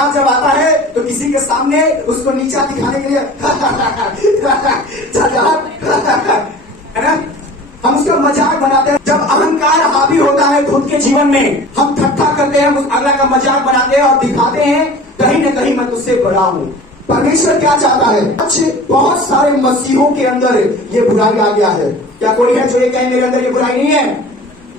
अहंकार जब आता है तो किसी के सामने उसको नीचा दिखाने के लिए है ना, हम उसका मजाक बनाते हैं। जब अहंकार हावी होता है खुद के जीवन में, हम ठट्ठा करते हैं, अगला का मजाक बनाते हैं और दिखाते हैं कहीं न कहीं मैं तुझसे बड़ा हूं। परमेश्वर क्या चाहता है? आज बहुत सारे मसीहों के अंदर ये बुराई आ गया है। क्या कोई है जो ये कहे मेरे अंदर ये बुराई नहीं है?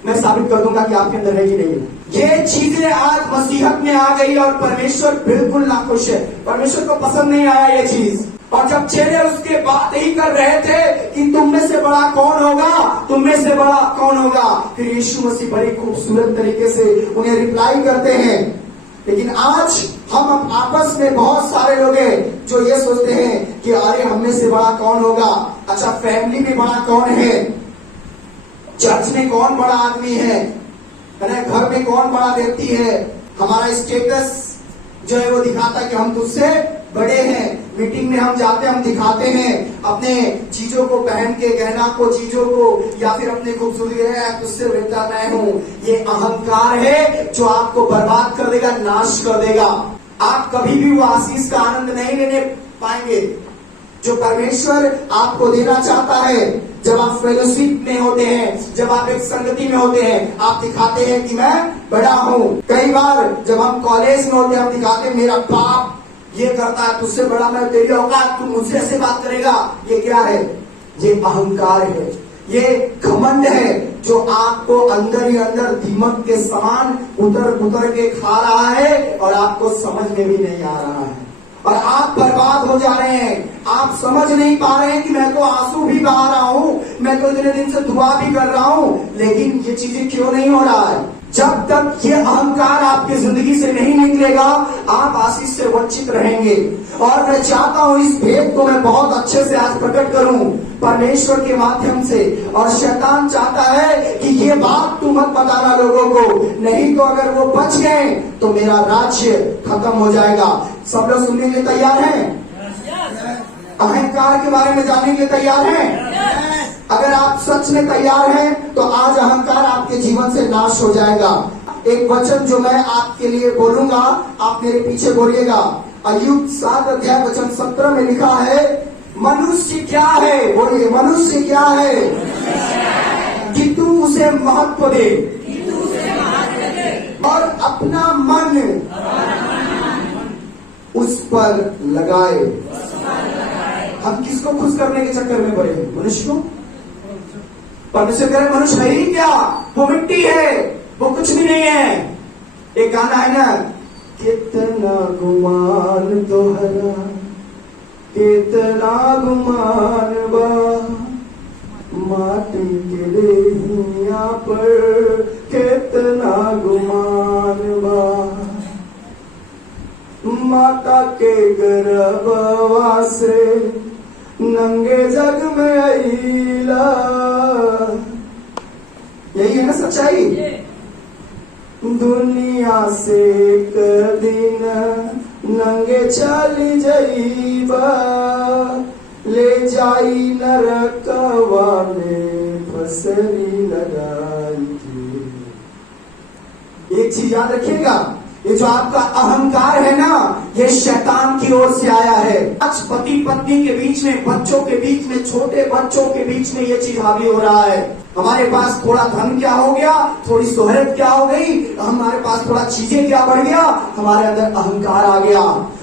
मैं साबित कर दूंगा कि आपके अंदर है कि नहीं है। ये चीजें आज मसीहत में आ गई और परमेश्वर बिल्कुल नाखुश है। परमेश्वर को पसंद नहीं आया ये चीज। और जब चेले उसके बात ही कर रहे थे कि तुम में से बड़ा कौन होगा, तुम में से बड़ा कौन होगा, फिर यीशु मसीह बड़ी खूबसूरत तरीके से उन्हें रिप्लाई करते हैं। लेकिन आज हम आपस में बहुत सारे लोग हैं जो ये सोचते हैं कि अरे हम में से बड़ा कौन होगा। अच्छा, फैमिली में बड़ा कौन है, चर्च में कौन बड़ा आदमी है, घर में कौन बड़ा व्यक्ति है, हमारा स्टेटस जो है वो दिखाता है कि हम तुझसे बड़े हैं। मीटिंग में हम जाते हैं, हम दिखाते हैं अपने चीजों को पहन के, गहना को, चीजों को, या फिर अपनी खूबसूरती है तुझसे बेहतर मैं हूं। ये अहंकार है जो आपको बर्बाद कर देगा, नाश कर देगा। आप कभी भी वो आशीष का आनंद नहीं लेने पाएंगे जो परमेश्वर आपको देना चाहता है। जब आप फेलोशिप में होते हैं, जब आप एक संगति में होते हैं, आप दिखाते हैं कि मैं बड़ा हूं। कई बार जब हम कॉलेज में होते हैं, हम दिखाते हैं मेरा बाप ये करता है, तुझसे बड़ा मैं, तेरी औकात, तू मुझसे ऐसे बात करेगा। ये क्या है? ये अहंकार है, ये घमंड है जो आपको अंदर ही अंदर दीमक के समान उतर के खा रहा है और आपको समझ में भी नहीं आ रहा है और आप बर्बाद हो जा रहे हैं। आप समझ नहीं पा रहे हैं कि मैं तो आंसू भी बहा रहा हूं, मैं तो इतने दिन से दुआ भी कर रहा हूं, लेकिन ये चीजें क्यों नहीं हो रहा है? जब तक ये अहंकार आपकी जिंदगी से नहीं निकलेगा, आप आशीष से वंचित रहेंगे। और मैं चाहता हूं इस भेद को मैं बहुत अच्छे से आज प्रकट करूं परमेश्वर के माध्यम से। और शैतान चाहता है कि ये बात तू मत बताना लोगों को, नहीं तो अगर वो बच गए तो मेरा राज्य खत्म हो जाएगा। सब लोग सुनने के लिए तैयार हैं? अहंकार के बारे में जानने के लिए तैयार हैं? अगर आप सच में तैयार हैं तो आज अहंकार आपके जीवन से नाश हो जाएगा। एक वचन जो मैं आपके लिए बोलूंगा, आप मेरे पीछे बोलिएगा। अय्यूब 7 अध्याय वचन 17 में लिखा है, मनुष्य क्या है, बोलिए, मनुष्य क्या है कि तू उसे महत्व दे और अपना मन उस पर लगाए। हम किसको खुश करने के चक्कर में पड़े हैं? मनुष्य को। परमेश्वर कह रहे मनुष्य है ही क्या, वो मिट्टी है, वो कुछ भी नहीं है। एक गाना है ना, कितना गुमान तोहरा, कितना गुमान बा, माटी के देहिया पर कितना गुमान बा, माता के गर्भवा से नंगे जग में आईला। यही है ना सच्चाई? दुनिया से एक दिन नंगे चली जाइबा, ले जाई नरकवा में फसरी लगाई। एक चीज याद रखिएगा, ये जो आपका अहंकार है ना, ये शैतान की ओर से आया है। आज पति पत्नी के बीच में, बच्चों के बीच में, छोटे बच्चों के बीच में ये चीज हावी हो रहा है। हमारे पास थोड़ा धन क्या हो गया, थोड़ी शोहरत क्या हो गई, हमारे पास थोड़ा चीजें क्या बढ़ गया, हमारे अंदर अहंकार आ गया।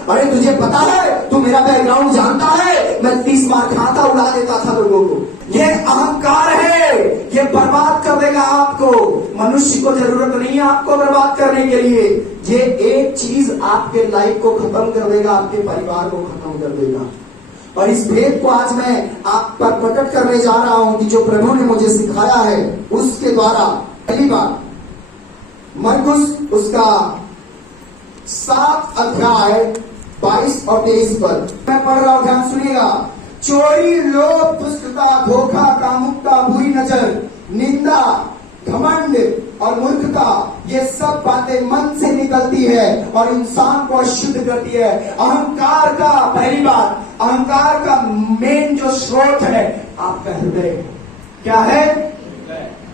अरे तुझे पता है, तू मेरा बैकग्राउंड जानता है, मैं 30 बार खाता उड़ा देता था लोगों को। ये अहंकार है, ये बर्बाद कर देगा आपको। मनुष्य को जरूरत नहीं है आपको बर्बाद करने के लिए। ये एक चीज आपके लाइफ को खत्म कर देगा, आपके परिवार को खत्म कर देगा। और इस भेद को आज मैं आप पर प्रकट करने जा रहा हूं कि जो प्रभु ने मुझे सिखाया है उसके द्वारा। पहली बात, मरकुस उसका 7 अध्याय 22 और 23 पर मैं पढ़ रहा हूं, ध्यान सुनिएगा। चोरी, लोभ, दुष्टता, धोखा, कामुकता, बुरी नजर, निंदा, घमंड और मूर्खता, ये सब बातें मन से निकलती है और इंसान को अशुद्ध करती है। अहंकार का, पहली बात, अहंकार का मेन जो स्रोत है आपका हृदय। क्या है?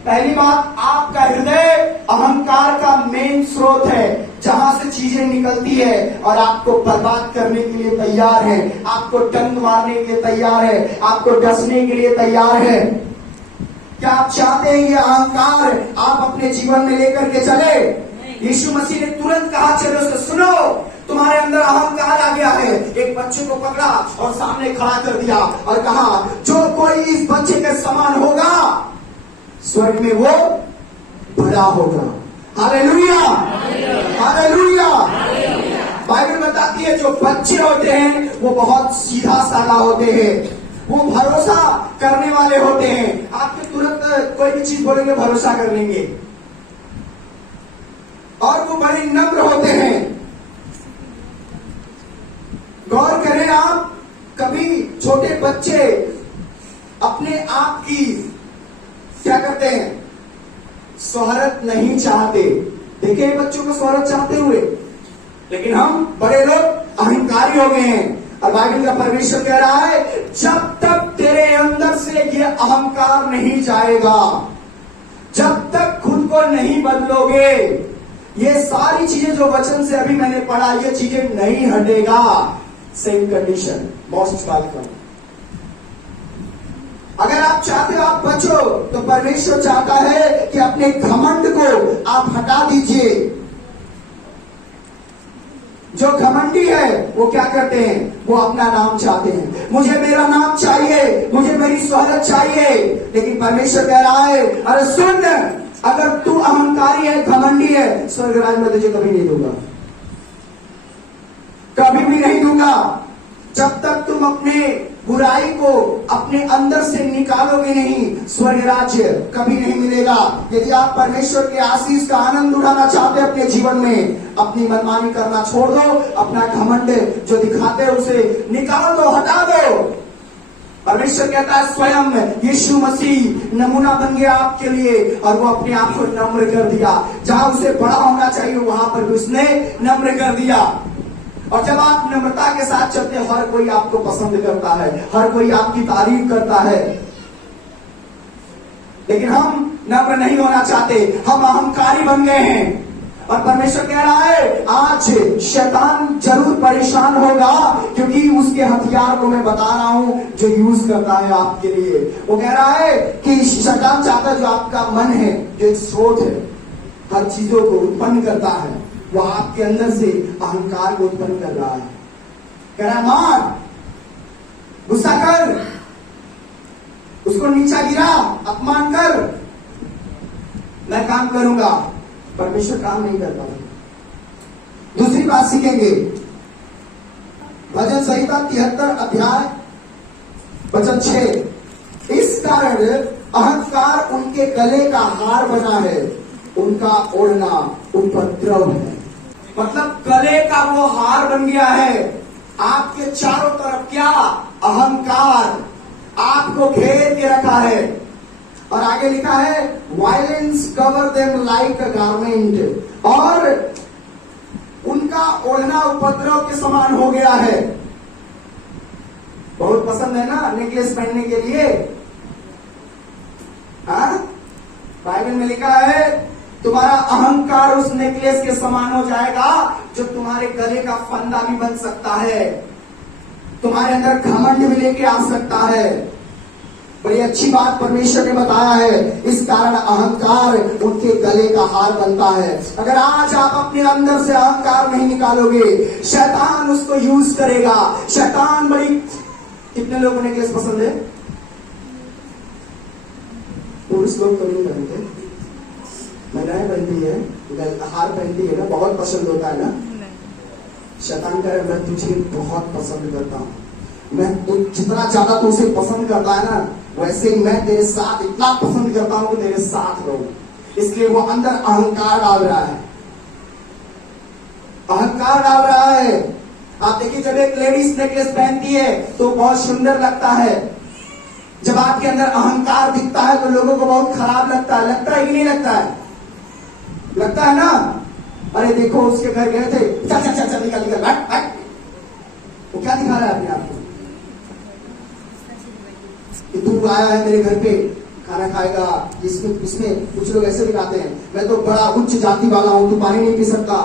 पहली बात, आपका हृदय अहंकार का मेन स्रोत है, जहां से चीजें निकलती है और आपको बर्बाद करने के लिए तैयार है, आपको डंक मारने के लिए तैयार है, आपको डसने के लिए तैयार है। क्या आप चाहते हैं ये अहंकार आप अपने जीवन में लेकर के चले? यीशु मसीह ने तुरंत कहा, चलो उसको सुनो, तुम्हारे अंदर अहंकार आ गया है। एक बच्चे को पकड़ा और सामने खड़ा कर दिया और कहा, जो कोई इस बच्चे के समान होगा स्वर्ग में वो बड़ा होगा। Hallelujah, hallelujah. बाइबल बताती है जो बच्चे होते हैं वो बहुत सीधा साधा होते हैं, वो भरोसा करने वाले होते हैं। आपके तुरंत कोई भी चीज बोलेंगे भरोसा कर लेंगे, और वो बड़े नम्र होते हैं। गौर करें आप, कभी छोटे बच्चे अपने आप की क्या करते हैं, शोहरत नहीं चाहते। देखे बच्चों को शोहरत चाहते हुए, लेकिन हम बड़े लोग अहंकारी हो गए हैं। और बाइबल का परमेश्वर कह रहा है, जब तक तेरे अंदर से ये अहंकार नहीं जाएगा, जब तक खुद को नहीं बदलोगे, ये सारी चीजें जो वचन से अभी मैंने पढ़ा, ये चीजें नहीं हटेगा। Same condition, most welcome. अगर आप चाहते हो आप बचो, तो परमेश्वर चाहता है कि अपने घमंड को आप हटा दीजिए। जो घमंडी है वो क्या करते हैं, वो अपना नाम चाहते हैं। मुझे मेरा नाम चाहिए, मुझे मेरी शोहरत चाहिए। लेकिन परमेश्वर कह रहा है, अरे सुन, अगर तू अहंकारी है, घमंडी है, स्वर्ग राज्य में तुझे कभी नहीं दूंगा, कभी भी नहीं दूंगा। जब तक तुम अपने बुराई को अपने अंदर से निकालोगे नहीं, स्वर्ग राज्य कभी नहीं मिलेगा। यदि आप परमेश्वर के आशीष का आनंद उठाना चाहते हैं अपने जीवन में, अपनी मनमानी करना छोड़ दो, अपना घमंड जो दिखाते हो उसे निकाल दो, हटा दो। परमेश्वर कहता है, स्वयं यीशु मसीह नमूना बन गया आपके लिए, और वो अपने आप को नम्र कर दिया। जहां उसे बड़ा होना चाहिए वहां पर भी उसने नम्र कर दिया। और जब आप नम्रता के साथ चलते हैं, हर कोई आपको पसंद करता है, हर कोई आपकी तारीफ करता है। लेकिन हम नम्र नहीं होना चाहते, हम अहंकारी बन गए हैं। और परमेश्वर कह रहा है, आज शैतान जरूर परेशान होगा, क्योंकि उसके हथियार को मैं बता रहा हूं जो यूज करता है आपके लिए। वो कह रहा है कि शैतान चाहता है, जो आपका मन है, जो एक स्रोत है, हर चीजों को उत्पन्न करता है, वो आपके अंदर से अहंकार को उत्पन्न कर रहा है। कह रहा है, मार, गुस्सा कर, उसको नीचा गिरा, अपमान कर, मैं काम करूंगा। परमेश्वर काम नहीं करता। दूसरी बात सीखेंगे, भजन संहिता 73 अध्याय वचन 6, इस कारण अहंकार उनके गले का हार बना है, उनका ओढ़ना उपद्रव है। मतलब गले का वो हार बन गया है। आपके चारों तरफ क्या, अहंकार आपको घेर के रखा है। और आगे लिखा है, वायलेंस कवर देम लाइक अ गारमेंट, और उनका ओढ़ना उपद्रव के समान हो गया है। बहुत पसंद है ना नेकलेस पहनने के लिए, हाँ? बाइबल में लिखा है, तुम्हारा अहंकार उस नेकलेस के समान हो जाएगा, जो तुम्हारे गले का फंदा भी बन सकता है, तुम्हारे अंदर घमंड भी लेके आ सकता है। बड़ी अच्छी बात परमेश्वर ने बताया है, इस कारण अहंकार उनके गले का हार बनता है। अगर आज आप अपने अंदर से अहंकार नहीं निकालोगे, शैतान उसको यूज करेगा। शैतान बड़ी, कितने लोगों को नेकलेस पसंद है? पुरुष लोग कभी नहीं पहनते, महिलाएं पहनती है, हार पहनती है ना, बहुत पसंद होता है ना। शैतान कह रहा है, मैं तुझे बहुत पसंद करता हूं, मैं जितना ज्यादा तू उसे पसंद करता है ना, वैसे ही मैं तेरे साथ इतना पसंद करता हूं कि तेरे साथ रहूं। इसलिए वो अंदर अहंकार डाल रहा है, अहंकार डाल रहा है। आप देखिए, जब एक लेडीज नेकलेस पहनती है तो बहुत सुंदर लगता है। जब आपके अंदर अहंकार दिखता है तो लोगों को बहुत खराब लगता है। लगता है कि नहीं लगता है? लगता है ना। अरे देखो, उसके घर गए थे, चल चल चल चल निकल निकल, हट। वो क्या दिखा रहा है अपने आप को कि तू आया है मेरे घर पे खाना खाएगा। इसमें इसमें कुछ लोग ऐसे दिखाते हैं, मैं तो बड़ा उच्च जाति वाला हूं, तू पानी नहीं पी सकता,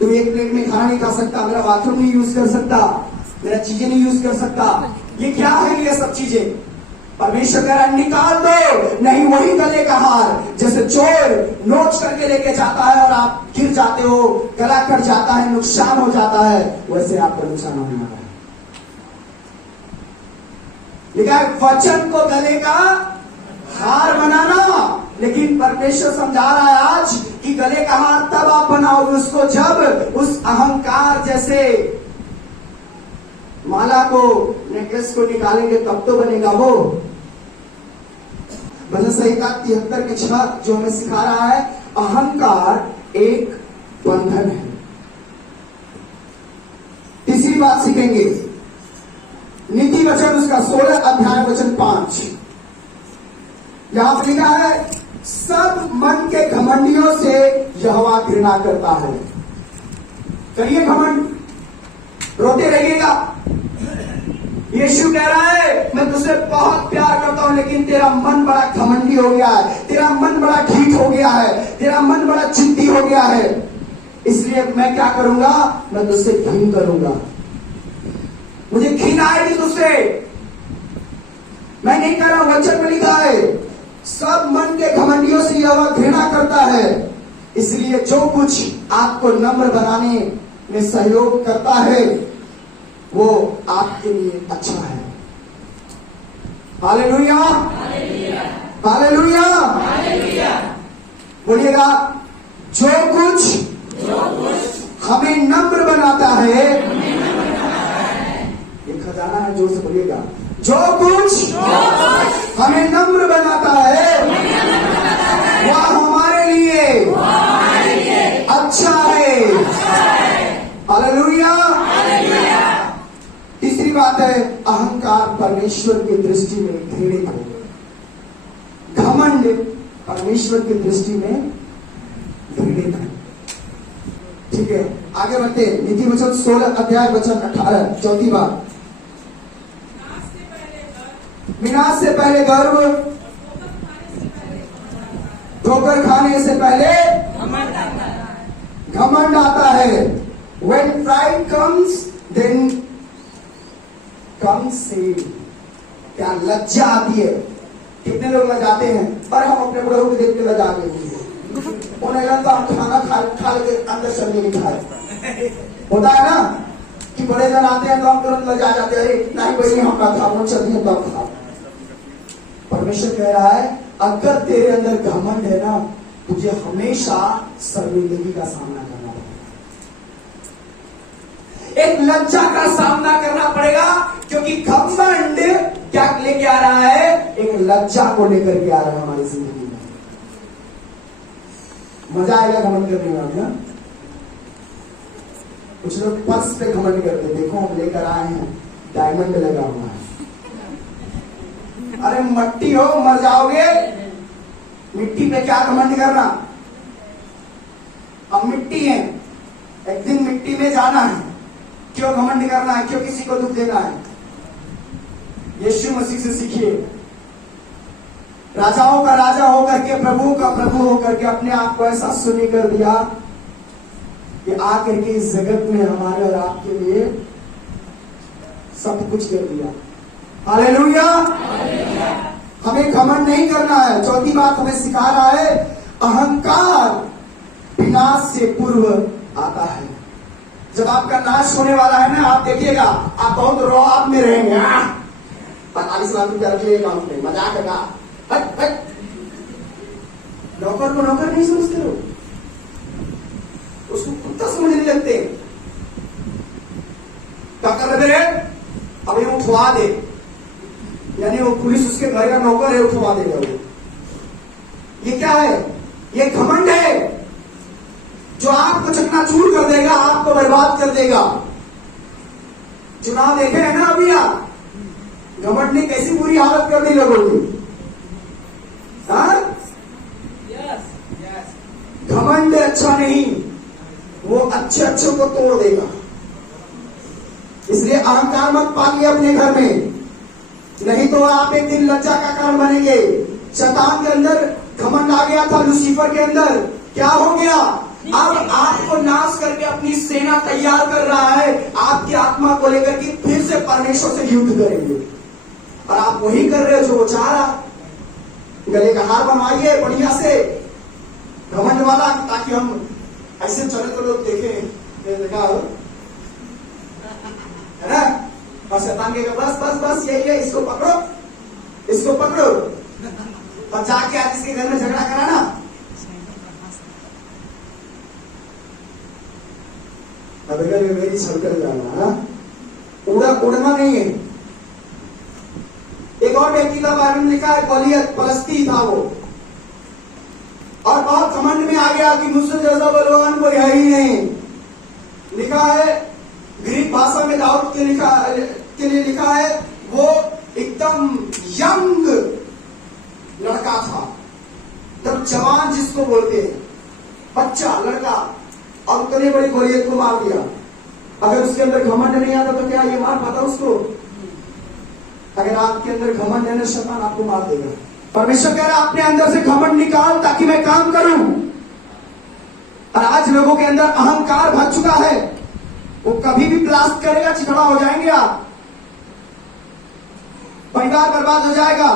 तू एक प्लेट में खाना नहीं खा सकता, मेरा बाथरूम नहीं यूज कर सकता, मेरा चीजें नहीं यूज कर सकता। ये क्या है ये सब चीजें? परमेश्वर कह रहा है निकाल दो, नहीं वही गले का हार। जैसे चोर नोच करके लेके जाता है और आप गिर जाते हो, गला कट जाता है, नुकसान हो जाता है, वैसे आपका नुकसान होने वाला है। लिखा है वचन को गले का हार बनाना। लेकिन परमेश्वर समझा रहा है आज कि गले का हार तब आप बनाओगे उसको जब उस अहंकार जैसे माला को, नेकलेस को निकालेंगे, तब तो बनेगा वो। भजन संहिता 73 के 6 जो हमें सिखा रहा है, अहंकार एक बंधन है। तीसरी बात सीखेंगे, नीति वचन उसका 16 अध्याय वचन 5। यहां पर लिखा है सब मन के घमंडियों से यहोवा घृणा करता है। करिए घमंड, रोते रहिएगा। यीशु कह रहा है मैं तुझसे बहुत प्यार करता हूं, लेकिन तेरा मन बड़ा घमंडी हो गया है, तेरा मन बड़ा ढीठ हो गया है, तेरा मन बड़ा जिद्दी हो गया है। इसलिए मैं क्या करूंगा, मैं तुझसे घृण करूंगा, मुझे घृण आएगी तुझसे। मैं नहीं कर रहा, वचन में लिखा है सब मन के घमंडियों से यहोवा घृणा करता है। इसलिए जो कुछ आपको नम्र बनाने में सहयोग करता है वो आपके लिए अच्छा है। हालेलुया, हालेलुया, बोलिएगा जो कुछ हमें नम्र बनाता है, ये खजाना है, जोर से बोलिएगा, जो कुछ हमें नम्र बनाता है वह हमारे लिए अच्छा है। हालेलुया। तीसरी बात है अहंकार परमेश्वर की दृष्टि में घृणित है। घमंड परमेश्वर की दृष्टि में घृणित है। ठीक है, आगे बढ़ते हैं। नीति वचन 16 अध्याय वचन 18, चौथी बात, विनाश से पहले गर्व, ठोकर खाने से पहले घमंड आता है। When pride comes, then comes sin. क्या लज्जा आती है। कितने लोग लजाते हैं, पर हम अपने बड़ों को देख के लजा गए, उन्हें लगता हम खाना खा के अंदर चलने नहीं खाए। होता है ना कि बड़े जन आते हैं तो हम तुरंत लजा जाते हैं, अरे नहीं भाई हम ना खा, वो चलिए तब खा। परमेश्वर कह रहा है अगर तेरे अंदर घमंड है ना, तुझे हमेशा शर्मिंदगी का सामना करना पड़ेगा, एक लज्जा का सामना करना पड़ेगा, क्योंकि घमंड क्या लेके आ रहा है, एक लज्जा को लेकर के आ रहा है हमारी जिंदगी में। मजा आएगा घमंड करने में ना। कुछ लोग पर्स पे घमंड करते, देखो हम लेकर आए हैं, डायमंड लगा हुआ है। अरे मट्टी हो, मर जाओगे। मिट्टी पे क्या घमंड करना, हम मिट्टी हैं, एक दिन मिट्टी में जाना है, क्यों घमंड करना है, क्यों किसी को दुख देना है। यीशु मसीह से सीखिए, राजाओं का राजा होकर के, प्रभु का प्रभु होकर के अपने आप को ऐसा शून्य कर दिया कि आकर के इस जगत में हमारे और आपके लिए सब कुछ कर दिया। हालेलुया। हमें घमंड नहीं करना है। चौथी बात हमें सिखा रहा है अहंकार विनाश से पूर्व आता है। जब आपका नाश होने वाला है ना, आप देखिएगा आप बहुत रौब में रहेंगे। 45 लाख रुपया रख लिए अकाउंट में, मजाक का। नौकर को नौकर नहीं समझते हो, उसको कुत्ता समझने लगते। क्या कर रहे थे, अब ये उठवा दे, यानी वो पुलिस उसके घर का नौकर है, उठवा देगा वो। ये क्या है, ये घमंड है जो आपको चकनाचूर कर देगा, आपको बर्बाद कर देगा। चुनाव देखे है ना अभी आप, घमंड ने कैसी बुरी हालत कर दी लोगों की। घमंड अच्छा नहीं, वो अच्छे अच्छों को तोड़ देगा। इसलिए अहंकार मत पालिए अपने घर में। नहीं तो आप एक दिन लज्जा का कारण बनेंगे। शैतान के अंदर घमंड आ गया था, लूसीफर के अंदर क्या हो गया? अब आपको नाश करके अपनी सेना तैयार कर रहा है, आपकी आत्मा को लेकर के फिर से परमेश्वर से युद्ध करेंगे। और आप वही कर रहे हो जो वो चाह रहा। गले का हार बनवाइए बढ़िया से घमंड वाला, ताकि हम ऐसे चले तो लोग देखें, देखा हो है ना। और शैतान के बस बस बस यही है, इसको पकड़ो, इसको पकड़ो, और जाके आज इसके घर में झगड़ा कराना। अब अगर मेरी छलकर जाना, उड़ना नहीं है। एक और व्यक्ति का बारे में लिखा है, गोलियत फलस्ती था वो, और बहुत घमंड में आ गया कि मुझसे जैसा बलवान कोई है ही नहीं। लिखा है ग्रीक भाषा में दाऊद के लिए लिखा है, वो एकदम यंग लड़का था, तब जवान जिसको बोलते हैं, बच्चा लड़का, और उतने बड़ी गोलियत को मार दिया। अगर उसके अंदर घमंड नहीं आता तो क्या ये मार पाता उसको? अगर आपके अंदर घमंड है ना, शैतान आपको मार देगा। परमेश्वर कह रहा है अपने अंदर से घमंड निकाल ताकि मैं काम करूं। और आज लोगों के अंदर अहंकार भर चुका है, वो कभी भी ब्लास्ट करेगा, चिथड़ा हो जाएंगे आप, परिवार बर्बाद हो जाएगा।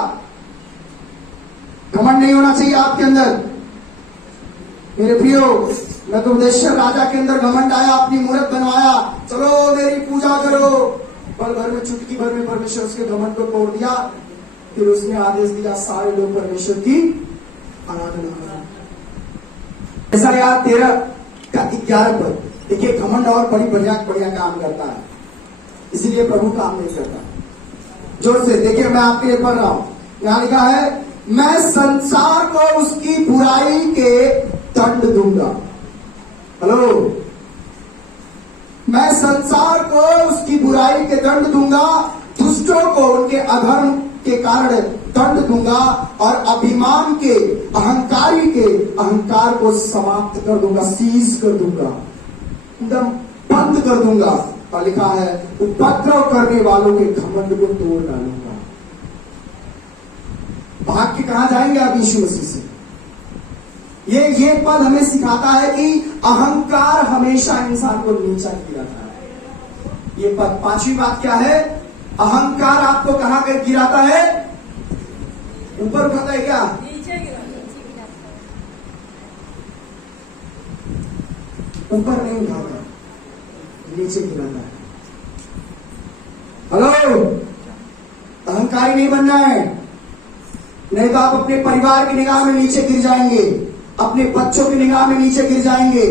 घमंड नहीं होना चाहिए आपके अंदर। मेरे प्रियो, मैं तो उद्देश्य राजा के अंदर घमंड आया, अपनी मूर्त बनवाया, चलो मेरी पूजा करो। पल भर में, चुटकी भर में परमेश्वर उसके घमंड को तोड़ दिया। फिर उसने आदेश दिया सारे लोग परमेश्वर की आराधना करें। ऐसा यार 13:11 पर देखिए, घमंड और बड़ी बढ़िया काम करता है, इसीलिए प्रभु काम नहीं करता। जोर से देखिए, मैं आपके लिए पढ़ रहा हूं। यहां लिखा है, मैं संसार को उसकी बुराई के दंड दूंगा। हेलो, मैं संसार को उसकी बुराई के दंड दूंगा, दुष्टों को उनके अधर्म के कारण दंड दूंगा, और अभिमान के, अहंकारी के अहंकार को समाप्त कर दूंगा, सीज कर दूंगा, एकदम बंद कर दूंगा। और लिखा है, उपद्रव करने वालों के घमंड को तोड़ डालूंगा। भाग के कहां जाएंगे आप यीशु मसीह से? ये पद हमें सिखाता है कि अहंकार हमेशा इंसान को नीचा गिराता है। ये पद, पांचवी बात क्या है? अहंकार आपको कहां कर गिराता है? ऊपर उठाता है क्या? ऊपर नहीं उठाता, नीचे गिराता है। हेलो, अहंकारी नहीं बनना है, नहीं तो आप अपने परिवार की निगाह में नीचे गिर जाएंगे, अपने बच्चों की निगाह में नीचे गिर जाएंगे,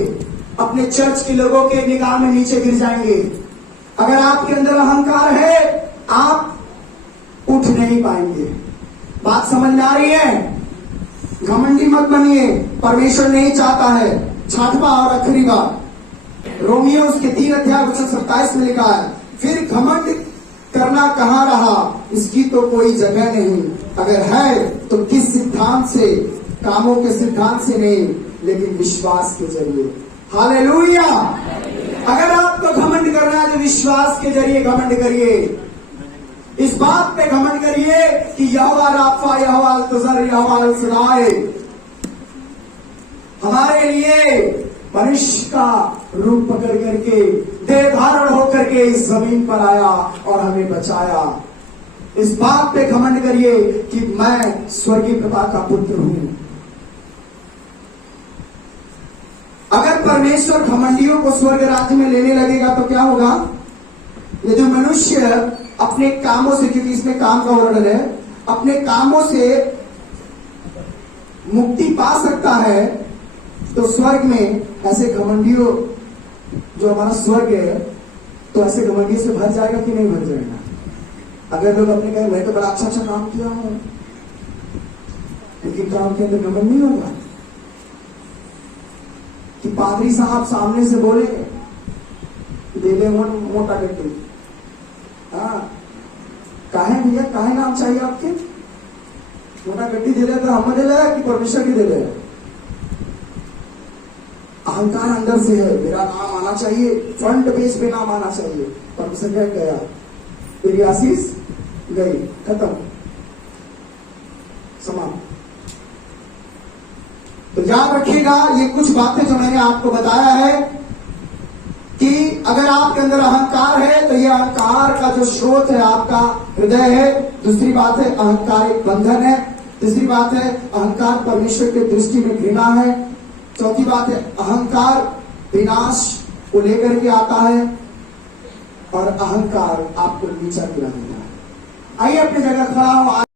अपने चर्च के लोगों के निगाह में नीचे गिर जाएंगे। अगर आपके अंदर अहंकार है, आप उठ नहीं पाएंगे। बात समझ में आ रही है? घमंडी मत बनिए, परमेश्वर नहीं चाहता है। छठवां और आखिरी बात, रोमियो उसके 3:27 में लिखा है, फिर घमंड करना कहां रहा, इसकी तो कोई जगह नहीं। अगर है तो किस सिद्धांत से? कामों के सिद्धांत से नहीं, लेकिन विश्वास के जरिए। हालेलुया। अगर आपको घमंड करना है तो विश्वास के जरिए घमंड करिए। इस बात पे घमंड करिए कि यहोवा राफा, यहोवा अल-तुज़र, यहोवा अल-सदाए हमारे लिए मनुष्य का रूप पकड़ करके, देह धारण होकर के इस जमीन पर आया और हमें बचाया। इस बात पे घमंड करिए कि मैं स्वर्गीय पिता का पुत्र हूं। अगर परमेश्वर घमंडियों को स्वर्ग राज्य में लेने लगेगा तो क्या होगा? ये जो मनुष्य अपने कामों से, क्योंकि इसमें काम का वर्णन है, अपने कामों से मुक्ति पा सकता है, तो स्वर्ग में ऐसे घमंडियों, जो हमारा स्वर्ग है, तो ऐसे घमंडियों से भर जाएगा कि नहीं भर जाएगा? अगर लोग अपने कहे मैं तो बड़ा अच्छा काम किया हूं, लेकिन काम के अंदर घमंड नहीं होगा कि पादरी साहब सामने से बोले दे दे मोटा गड्डी, हाँ काहे भैया, काहे नाम चाहिए आपके? मोटा गड्डी दे रहे तो हम दे रहे कि परमेश्वर की दे रहे? अहंकार अंदर से है, मेरा नाम आना चाहिए, फ्रंट पेज पे नाम आना चाहिए। परमेश्वर क्या गया, तेरी आशीष गई, खत्म, समाप्त। तो याद रखिएगा, ये कुछ बातें जो मैंने आपको बताया है कि अगर आपके अंदर अहंकार है तो ये अहंकार का जो स्रोत है आपका हृदय है। दूसरी बात है अहंकार एक बंधन है। तीसरी बात है अहंकार परमेश्वर की दृष्टि में घृणा है। चौथी बात है अहंकार विनाश को लेकर के आता है और अहंकार आपको नीचा गिरा देता है। आइए अपनी जगह खड़ा हो।